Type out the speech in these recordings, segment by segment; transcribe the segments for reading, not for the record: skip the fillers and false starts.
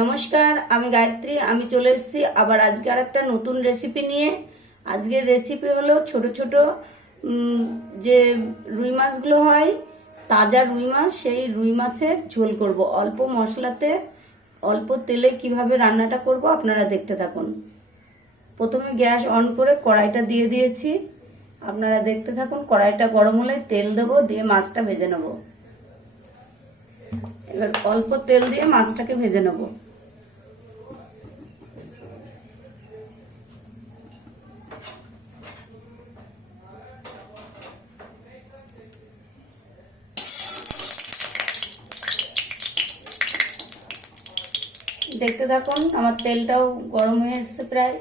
নমস্কার, আমি গায়ত্রী। আমি চলে এসেছি আবার আজকে আর একটা নতুন রেসিপি নিয়ে। আজকের রেসিপি হলো ছোট ছোট যে রুই মাছগুলো হয়, তাজা রুই মাছ, সেই রুই মাছের ঝোল করব অল্প মশলাতে, অল্প তেলে। কিভাবে রান্নাটা করব আপনারা দেখতে থাকুন। প্রথমে গ্যাস অন করে কড়াইটা দিয়ে দিয়েছি, আপনারা দেখতে থাকুন। কড়াইটা গরম হলে তেল দেবো, দিয়ে মাছটা ভেজে নেব। এবার অল্প তেল দিয়ে মাছটাকে ভেজে নেব। দেখতে থাকুন, আমার তেলটাও গরম হয়ে এসেছে প্রায়।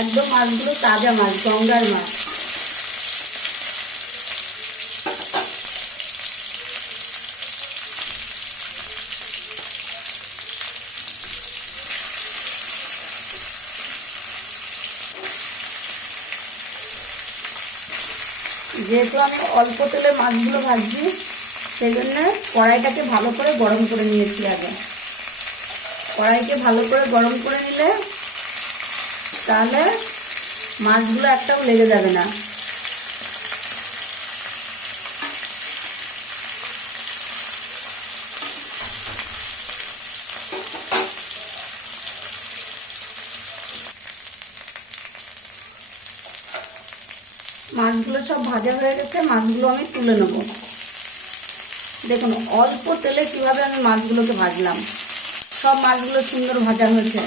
একদম মাছগুলো তাজা মাছ, গঙ্গার মাছ। যেহেতু আমি অল্প তেলে মাছগুলো ভাজছি, সেই জন্য কড়াইটাকে ভালো করে গরম করে নিয়েছি আগে। কড়াইকে ভালো করে গরম করে নিলে তাহলে মাছগুলো একটাও লেগে যাবে না। মাছগুলো সব ভাজা হয়ে গেছে, মাছগুলো আমি তুলে নেব। দেখুন অল্প তেলে কিভাবে আমি মাছগুলোকে ভাজলাম, সব মাছগুলো সুন্দর ভাজা হয়েছে।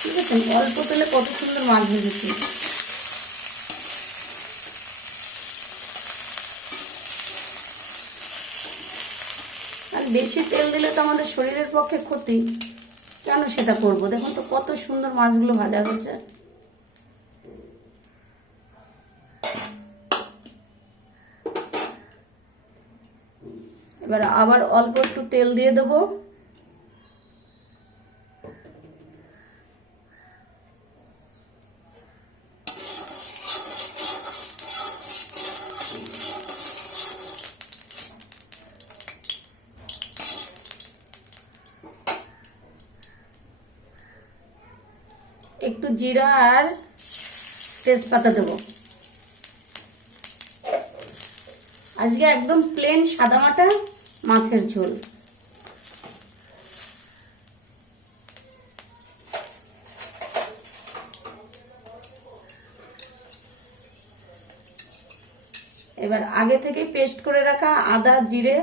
ঠিক আছে, অল্প তেলে কত সুন্দর মাছ ভেজেছি। আর বেশি তেল দিলে তো আমাদের শরীরের পক্ষে ক্ষতি, কেন সেটা করব? দেখুন তো কত সুন্দর মাছগুলো ভাজা হয়েছে। এবার আবার অল্প একটু তেল দিয়ে দেবো। একটু জিরা আর তেজপাতা দেবো। আজকে একদম প্লেন সাদামাটা মাছের ঝোল। এবার আগে থেকে পেস্ট করে রাখা আদা, জিরে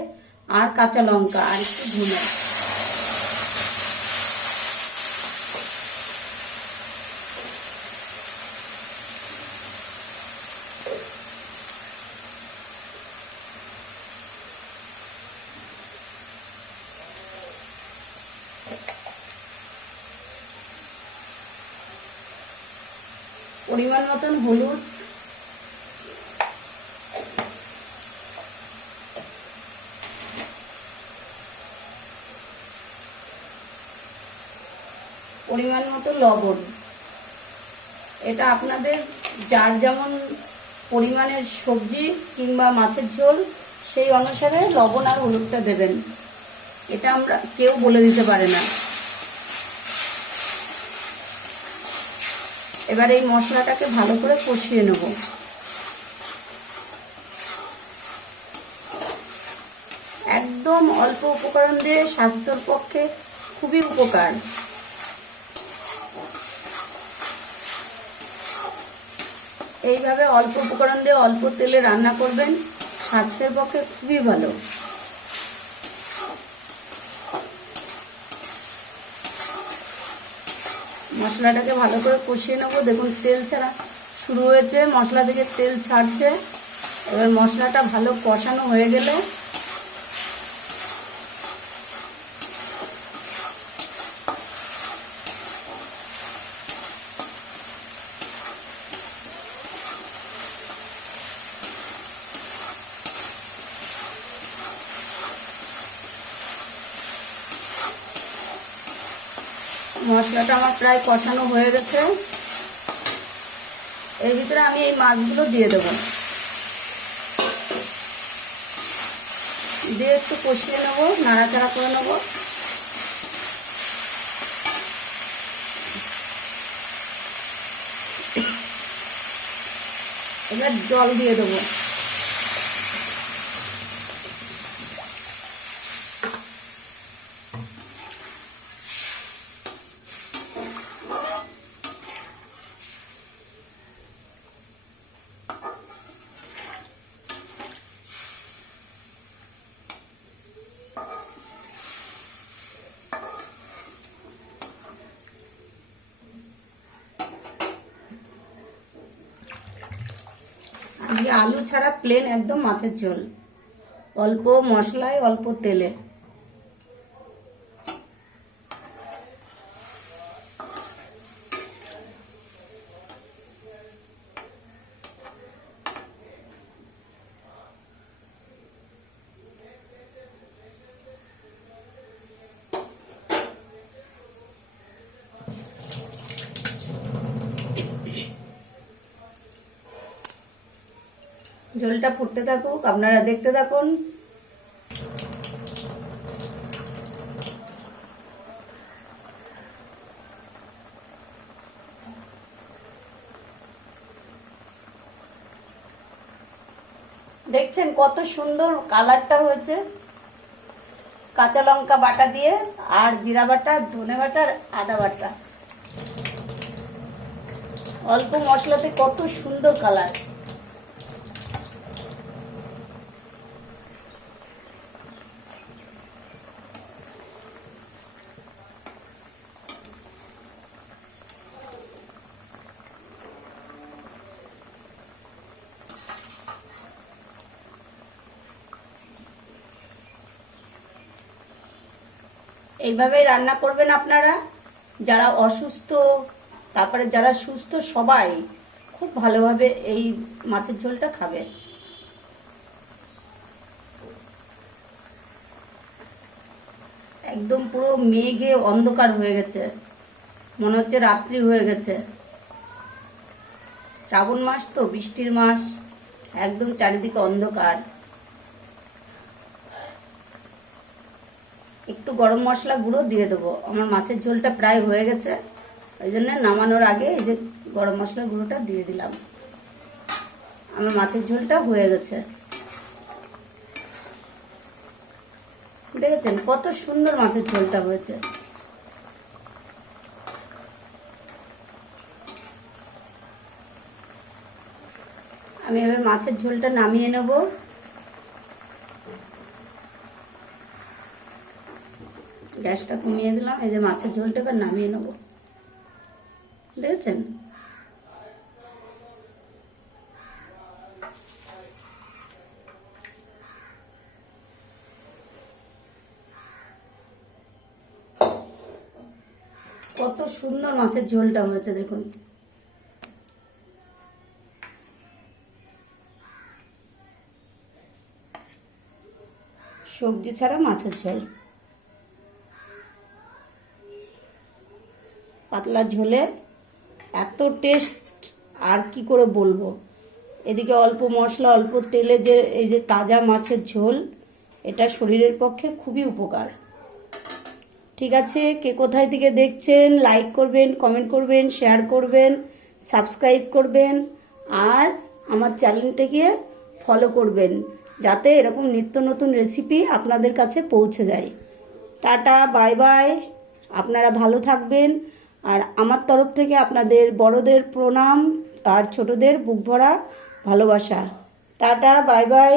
আর কাঁচা লঙ্কা আর একটু ধনে, পরিমাণ মতন হলুদ, পরিমাণ মতো লবণ। এটা আপনাদের যার যেমন পরিমাণের সবজি কিংবা মাছের ঝোল, সেই অনুসারে লবণ আর হলুদটা দেবেন। এটা আমরা কেউ বলে দিতে পারে না। এবার এই মশলাটাকে ভালো করে কষিয়ে নেব। একদম অল্প উপকরণ দিয়ে স্বাস্থ্যের পক্ষে খুবই উপকার। এইভাবে অল্প উপকরণ দিয়ে অল্প তেলে রান্না করবেন, স্বাস্থ্যের পক্ষে খুবই ভালো। মশলাটাকে ভালো করে কষিয়ে নেবো। দেখুন তেল ছাড়া শুরু হয়েছে, মশলা থেকে তেল ছাড়ছে। এবার মশলাটা ভালো কষানো হয়ে গেলে মশলাটা আমার প্রায় কষানো হয়ে গেছে। এর ভিতরে আমি এই মাছগুলো দিয়ে দেবো, দিয়ে একটু কষিয়ে নেবো, নাড়াচাড়া করে নেবো। এবার জল দিয়ে দেবো। আজকে আলু ছাড়া প্লেন একদম মাছের ঝোল, অল্প মশলায় অল্প তেলে। ঝোলটা ফুটতে থাকুক, আপনারা দেখতে থাকুন। দেখছেন কত সুন্দর কালারটা হয়েছে, কাঁচা লঙ্কা বাটা দিয়ে আর জিরা বাটা, ধনে বাটা, আদা বাটা, অল্প মশলাতে কত সুন্দর কালার। এইভাবে রান্না করবেন আপনারা, যারা অসুস্থ তারপরে যারা সুস্থ সবাই খুব ভালোভাবে এই মাছের ঝোলটা খাবে। একদম পুরো মেঘে অন্ধকার হয়ে গেছে, মনে হচ্ছে রাত্রি হয়ে গেছে। শ্রাবণ মাস তো, বৃষ্টির মাস, একদম চারিদিকে অন্ধকার। একটু গরম মশলা গুঁড়ো দিয়ে দেবো, আমার মাছের ঝোলটা প্রায় হয়ে গেছে, ওই জন্য নামানোর আগে এই যে গরম মশলা গুঁড়োটা দিয়ে দিলাম। আমার মাছের ঝোলটা হয়ে গেছে, দেখেছেন কত সুন্দর মাছের ঝোলটা হয়েছে। আমি এবার মাছের ঝোলটা নামিয়ে নেব। গ্যাসটা কমিয়ে দিলাম, এই যে মাছের ঝোলটা এবার নামিয়ে নেব, দেখেছেন। কত সুন্দর মাছের ঝোলটা হয়েছে দেখুন। সবজি ছাড়া মাছের ঝোল, পাতলা ঝোলে এত টেস্ট আর কি করে বলবো। এদিকে অল্প মশলা অল্প তেলে যে এই যে তাজা মাছের ঝোল, এটা শরীরের পক্ষে খুবই উপকার। ঠিক আছে, কে কোথায় থেকে দেখছেন লাইক করবেন, কমেন্ট করবেন, শেয়ার করবেন, সাবস্ক্রাইব করবেন আর আমার চ্যানেলটাকে ফলো করবেন, যাতে এরকম নিত্য নতুন রেসিপি আপনাদের কাছে পৌঁছে যায়। টাটা, বাই বাই, আপনারা ভালো থাকবেন। আর আমার তরফ থেকে আপনাদের বড়দের প্রণাম আর ছোটদের বুক ভরা ভালোবাসা। Tata, bye bye.